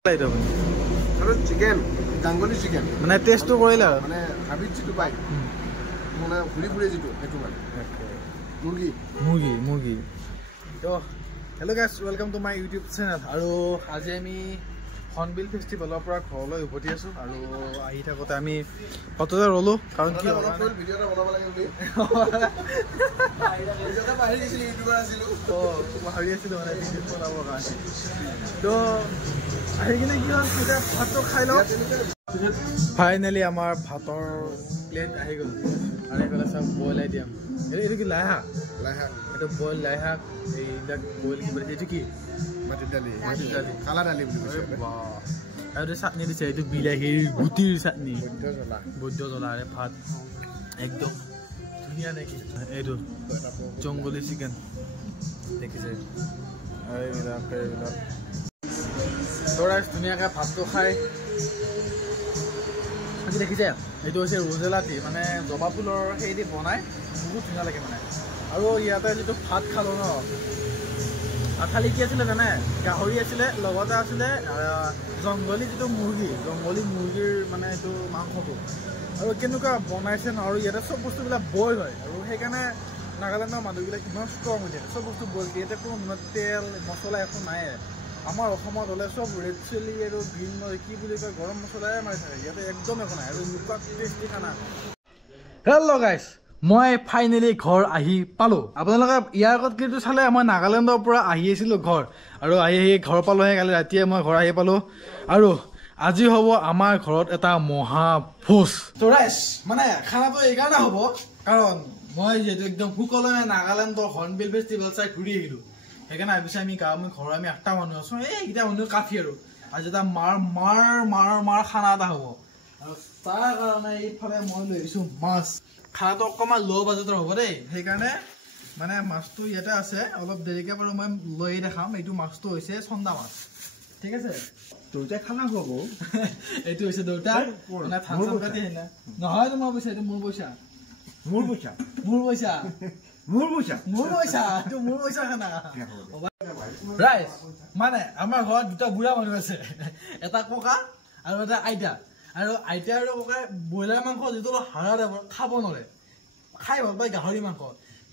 আৰু chicken গাংগলি chicken মানে টেষ্টটো কৰিলা মানে হাবিত যিটো পাই মানে ঘুৰি ঘুৰি যিটো সেইটো মানে মুৰ্গী মুৰ্গী মুৰ্গী তো hello' guys welcome to my YouTube channel আৰু আজি আমি হৰ্ণবিল ফেষ্টিভেলৰ পৰা ঘৰলৈ উভতি আছোঁ আৰু আহি থাকোঁতে আমি ফটোতে ৰ'লোঁ কাৰণ কি ভিডিঅ' এটা বনাব লাগে বুলি ভাবি আছিলোঁ মানে ভিডিঅ' বনাবৰ কাৰণে তো আহি কিনে কি হ'ল এতিয়া ভাতটো খাই লওঁ ফাইনেলি আমাৰ ভাতৰ প্লেট আহি গ'ল আনি পেলাই চব বইলাই দিম এইটো কি লাই শাক এইটো বইল লাই শাক এইবিলাক বইল কি কৰিছে এইটো কি মাটিৰ দালি কালা দালি বুলি কৈছে আৰু এইটো চাটনি দিছে এইটো বিলাহীৰ গুটিৰ চাটনি বৈদ্য জ্বলাৰে ভাত একদম ধুনীয়া নেকি এইটো জংগলী চিকেন দেখিছে এইবিলাক তৰাই ধুনীয়াকৈ ভাতটো খাই আজি দেখিছে এইটো হৈছে ৰোজেলা টি মানে জবা ফুলৰ সেই দি বনাই বহুত ধুনীয়া লাগে মানে আৰু ইয়াতে যিটো ভাত খালোঁ ন খালি কি আছিলে জানে গাহৰি আছিলে লগতে আছিলে জংগলী যিটো জংগলী মুৰ্গীৰ মানে এইটো মাংসটো আৰু কেনেকুৱা বনাইছে ন আৰু ইয়াতে চব বস্তুবিলাক বইল হয় আৰু সেইকাৰণে নাগালেণ্ডৰ মানুহবিলাক ইমান ষ্ট্ৰং হৈ থাকে চব বস্তু বইল ইয়াতে কোনো তেল মছলা একো নাই আমাৰ অসমত হ'লে চব ৰেড চিলি আৰু গ্ৰীণ কি বুলি কয় গৰম মছলাই মাৰি থাকে ইয়াতে একদম একো নাই আৰু এনেকুৱা টেষ্টি খানা হেল্ল' গাইজ মই ফাইনেলি ঘৰ আহি পালোঁ আপোনালোকে ইয়াৰ আগত কিন্তু চালে মই নাগালেণ্ডৰ পৰা আহি আছিলোঁ ঘৰ আৰু আহি ঘৰ পালোঁহে কালি ৰাতিয়ে মই ঘৰ আহি পালোঁ আৰু আজি হ'ব আমাৰ ঘৰত এটা মহাভোজ তো ৰাইজ মানে খানাটো এইকাৰণে হ'ব কাৰণ মই যিহেতু একদম সুকলমে নাগালেণ্ডৰ হৰ্ণবিল ফেষ্টিভেল চাই ঘূৰি আহিলোঁ সেইকাৰণে ভাবিছোঁ আমি ঘৰৰ আমি 8টা মানুহ আছোঁ এইকেইটা মানুহ কাফি আৰু আজি এটা মাৰ খানা এটা হ'ব আৰু তাৰ কাৰণে এইফালে মই লৈ আহিছোঁ মাছ খানাটো অকণমান ল' বাজেটৰ হ'ব দেই সেইকাৰণে মানে মাছটো ইয়াতে আছে অলপ দেৰিকৈ বাৰু মই লৈ দেখাম এইটো মাছটো হৈছে চন্দা মাছ ঠিক আছে দেউতাই খানা খুৱাব এইটো হৈছে দেউতা মানে নহয় তোমাৰ পইচা এইটো মোৰ পইচা খানা ৰাইজ মানে আমাৰ ঘৰত দুটা বুঢ়া মানুহ আছে এটা ককা আৰু এটা আইতা আৰু আইতা আৰু ককাই ব্ৰইলাৰ মাংস যিটো হাড়া টাইপৰ খাব নোৱাৰে খাই ভাল পায় গাহৰি মাংস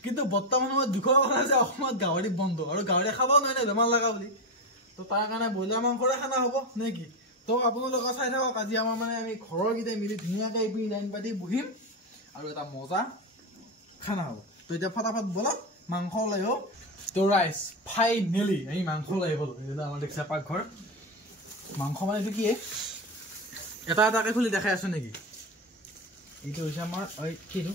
কিন্তু বৰ্তমান সময়ত দুখৰ কথা যে অসমত গাহৰি বন্ধ আৰু গাহৰি খাব নোৱাৰে বেমাৰ লগা বুলি তো তাৰ কাৰণে ব্ৰইলাৰ মাংসৰে খানা হ'ব নে কি তো আপোনালোকে চাই থাকক আজি আমাৰ মানে আমি ঘৰৰকেইটাই মিলি ধুনীয়াকৈ এইপিনি লাইন পাতি বহিম আৰু এটা মজা খানা হ'ব তো এতিয়া ফটাফট বলক মাংস ওলাই হওক তো ৰাইজ ফাইনেলি আমি মাংস ওলাই গ'লো এইটো আমাৰ দেখিছে পাকঘৰ মাংস মানে এইটো কি এটা এটাকৈ খুলি দেখাই আছো নেকি এইটো হৈছে আমাৰ কিটো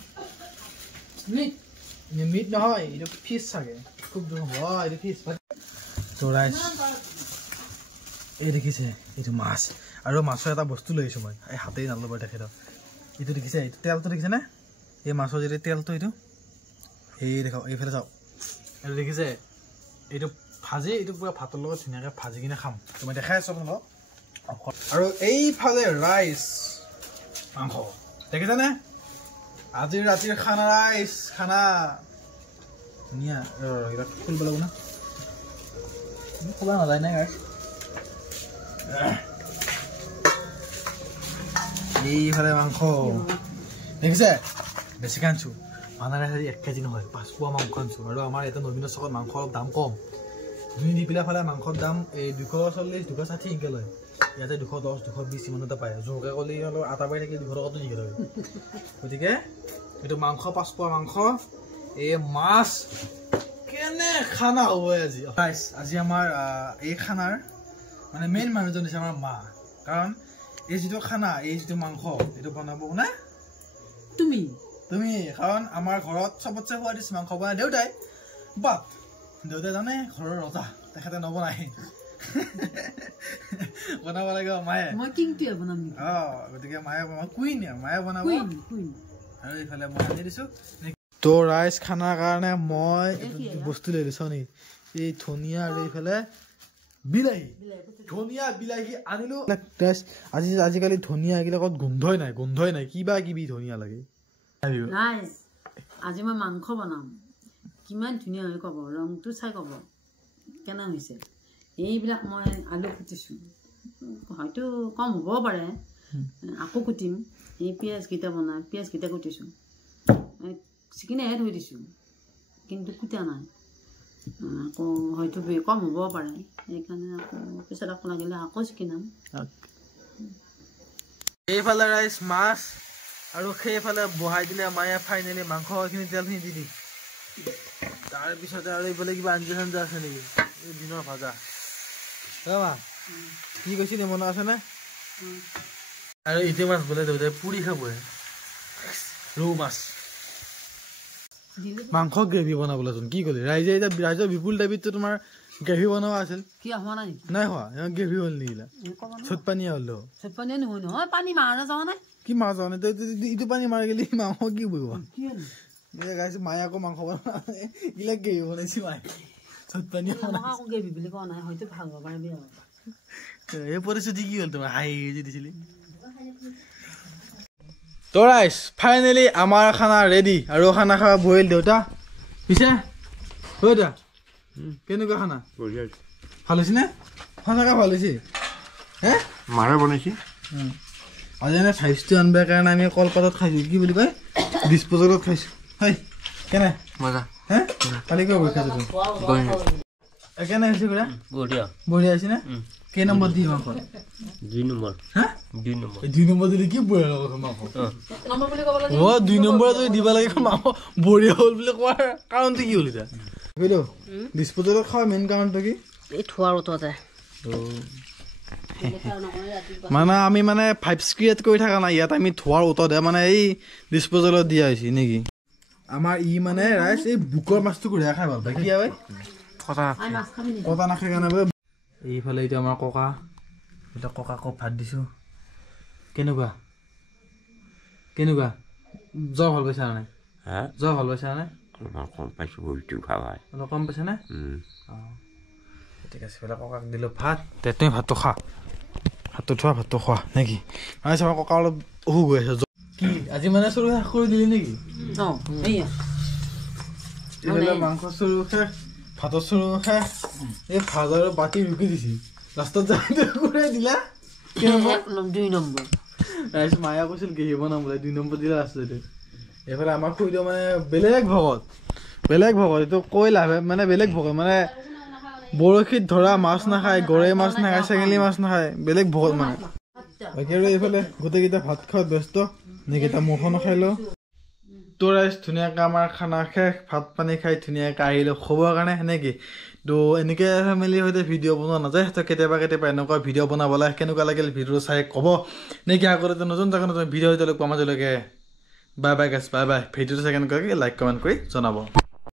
মিট নহয় এইটো ফিচ চাগে খুব দূৰ হ'ব এইটো ফিচ তো ৰাইজ এই দেখিছে এইটো মাছ আৰু মাছৰ এটা বস্তু লৈ আহিছোঁ মই এই হাতেই নালো বাৰু তেখেতক এইটো দেখিছে এইটো তেলটো দেখিছেনে এই মাছৰ যদি তেলটো এইটো এই দেখাওক এইফালে চাওক এইটো দেখিছে এইটো ভাজি এইটো পুৰা ভাতৰ লগত ধুনীয়াকৈ ভাজি কিনে খাম তো মই দেখাই আছোঁ আপোনালোকক আৰু এইফালে ৰাইচ মাংস দেখিছেনে আজিৰ ৰাতিৰ খানা ৰাইচ খানা ধুনীয়া এইবিলাক খুলিব লাগিব না খোলা নাযায় নাই ৰাইচ এইফালে মাংস দেখিছে বেছিকৈ আনিছোঁ মানাৰে 1 কেজি নহয় 5 পোৱা মাংস আনিছোঁ আৰু আমাৰ ইয়াতে নবীনৰ চকত মাংস অলপ দাম কম দুই দি পেলাই ফালে মাংসৰ দাম এই 240 260 এনেকৈ লয় ইয়াতে 210 220 ইমানতে পায় জোৰকৈ ক'লে অলপ আটা পাই থাকিলে 200 টকাটো দিকে লয় গতিকে এইটো মাংস 5 পোৱা মাংস এই মাছ কেনে খানা হ'ব আজি গাইজ আজি আমাৰ এই খানাৰ মানে মেইন মানুহজন হৈছে আমাৰ মা কাৰণ এই যিটো খানা এই যিটো মাংস এইটো বনাব কোনে তুমি কাৰণ আমাৰ ঘৰত চবতছে সোৱাদিষ্ট মাংস বনাই দেউতাই জানে ঘৰৰ ৰজা তেখেতে নবনাই বনাব লাগিব মায়ে গতিকে মায়ে বনাব আৰু এইফালে মই আনি দিছোঁ তো ৰাইচ খানাৰ কাৰণে মই বস্তু লৈ দিছোঁ নি এই ধনিয়া আৰু এইফালে বিলাহী আনিলোঁ আজিকালি ধনিয়া এইবিলাকত গোন্ধই নাই কিবা কিবি ধনিয়া লাগে আজি মই মাংস বনাম কিমান ধুনীয়া হৈ ক'ব ৰংটো চাই ক'ব কেনে হৈছে এইবিলাক মই আলু কুটিছোঁ হয়তো কম হ'বও পাৰে আকৌ কুটিম এই পিঁয়াজকেইটা বনাই পিঁয়াজকেইটা কুটিছোঁ চিকিনাহে থৈ দিছোঁ কিন্তু কুটা নাই আকৌ হয়তো কম হ'বও পাৰে সেইকাৰণে আকৌ পিছত আকৌ লাগিলে আকৌ চিকিনাম এইফালে ৰাইজ মাছ আৰু সেইফালে বহাই দিলে মায়ে ফাইনেলি মাংসখিনি তেলখিনি দি দি তাৰপিছতে আৰু এইফালে কিবা আঞ্জা চাঞ্জা আছে নেকি এই দিনৰ ভাজা মা কি কৈছিলে মনত আছেনে আৰু ইটো মাছ বোলে দেউতাই পুৰি খাবহে ৰৌ মাছ মাংস গ্ৰেভি বনাবলৈচোন কি ক'লি ৰাইজে এতিয়া ৰাইজৰ বিপুল দাবীততো তোমাৰ গ্ৰেভি বনোৱা আছিল কিয় হোৱা নাই নাই হোৱা গ্ৰেভি হ'ল নেকি চুটপানীয়া হ'ল চুটপানীয়া নহয় নহয় পানী মাৰা যোৱা নাই কি মাছ যোৱা নাই ইটো পানী মাৰি গেলি মাংস কি বহিব মায়ে আকৌ মাংস বনোৱা এইবিলাক গ্ৰেভি বনাইছে মায়ে চুটপানীয়া আকৌ গ্ৰেভি বুলি কোৱা নাই হয়তো ভাল হ'ব পাৰে বেয়া এই পৰিস্থিতি কি হ'ল তোমাৰ হাই যে দিছিলি তো ৰাইজ ফাইনেলি আমাৰ খানা ৰেডি আৰু খানা খাব বহিল দেউতা পিছে দেউতা কেনেকুৱা খানা ভাল হৈছে নে সঁচাকৈ ভাল হৈছে হে মাৰে বনাইছে আজি এনে চাইজটো আনিবৰ কাৰণে আমি কলপাতত খাইছোঁ কি বুলি কয় ডিছপ'জেলত খাইছোঁ হয় কেনে মজা হে কালি কিয় বহি খাইছোঁ কেনে হৈছে খুৰা বঢ়িয়া বঢ়িয়া হৈছে নে কেই নম্বৰ দি মাংস 2 নম্বৰ হা 2 নম্বৰ 2 নম্বৰ দিলে কি বঢ়িয়া লগা মাংস অ 2 নম্বৰ যদি দিব লাগে মাংস বঢ়িয়া হ'ল বুলি কোৱাৰ কাৰণটো কি হ'ল এতিয়া বুজিলো ডিছপ'জেলত খোৱা মেইন কাৰণটো কি এই থোৱাৰ ওচৰতে মানে আমি মানে 5 ক্ৰিয়েট কৰি থকা নাই ইয়াত আমি থোৱাৰ ওচৰতে মানে এই ডিছপ'জেলত দিয়া হৈছে নেকি আমাৰ ই মানে ৰাইজ এই বুকৰ মাছটো কঢ়িয়াই খাই ভাল পায় কি হয় কটা নাখায় কাৰণে বোলে এইফালে এতিয়া আমাৰ ককা এতিয়া ককাক ভাত দিছোঁ কেনেকুৱা কেনেকুৱা জ্বৰ ভাল পাইছা নাই জ্বৰ ভাল পাইছা নাই কম পাইছোঁ ভৰিটো খাবাই অলপ কম পাইছা নে ঠিক আছে বোলে ককাক দিলোঁ ভাত তে তুমি ভাতটো খা ভাতটো থোৱা ভাতটো খোৱা নেকি মানে আমাৰ ককা অলপ অসুখ হৈ আছে কি আজি মানে চৰু শেষ কৰি দিলি নেকি মাংস চৰু শেষ ভাতৰ চৰু শেষ এই ভাজৰ বাতি ৰুকি দিছি লাষ্টত যাওঁতে কৰি দিলা 2 নম্বৰ ৰাইজ মায়ে কৈছিল গেহি বনাম বোলে 2 নম্বৰ দিলা লাষ্টতে এইফালে আমাৰ খুৰীদেউ মানে বেলেগ ভকত এইটো কৈ লাভ মানে বেলেগ ভকত মানে বৰশীত ধৰা মাছ নাখায় গৰৈ মাছ নাখায় চেঙেলী মাছ নাখায় বেলেগ ভকত মানে বাকী আৰু এইফালে গোটেইকেইটা ভাত খোৱাত ব্যস্ত নেকেইটা মুখনো খাই লওঁ তো ৰাইজ ধুনীয়াকৈ আমাৰ খানা শেষ ভাত পানী খাই ধুনীয়াকৈ আহিলোঁ খবৰ কাৰণে সেনেকৈ তো এনেকৈ ফেমিলিৰ সৈতে ভিডিঅ' বনোৱা নাযায় তো কেতিয়াবা এনেকুৱা ভিডিঅ' বনাবলৈ কেনেকুৱা লাগিল ভিডিঅ'টো চাই ক'ব নেকি আগতে নতুন ভিডিঅ' লগ পাম আজিলৈকে বাই বাই গাইছ বাই বাই ভিডিঅ'টো চাই কেনেকুৱাকৈ লাইক কমেণ্ট কৰি জনাব